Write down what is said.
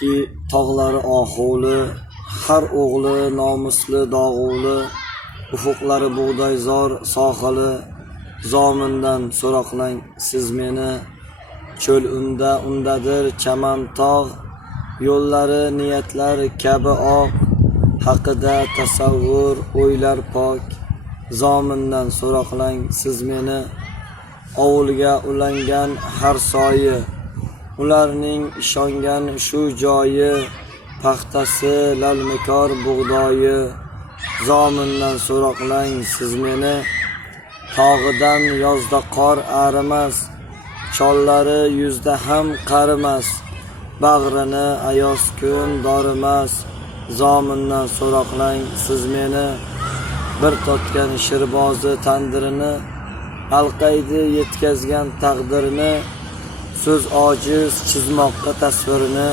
Ikki tog'lari ohuli, har o'g'li nomusli dog'uli, ufuqlari bug'doyzor sohili, zomindan so'roqlang siz meni. Cho'l undadir chaman tog', yo'llari niyatlar kabi oq, haqida tasavvur o'ylar pok, zomindan so'roqlang siz meni. Ovulga ulangan har soyi, ularning ishongan shu joyi, paxtasi lalmikor bug'doyi, zomindan so'roqlang siz meni. Tog'idan yozda qor arimas, chollari yuzda ham qarimas, bag'rini ayoz kun dorimas, zomindan so'roqlang siz meni. Bir totgan shirbozi tandirini, alqaydi yetkazgan taqdirini, so'z ojiz chizmoqqa tasvirini.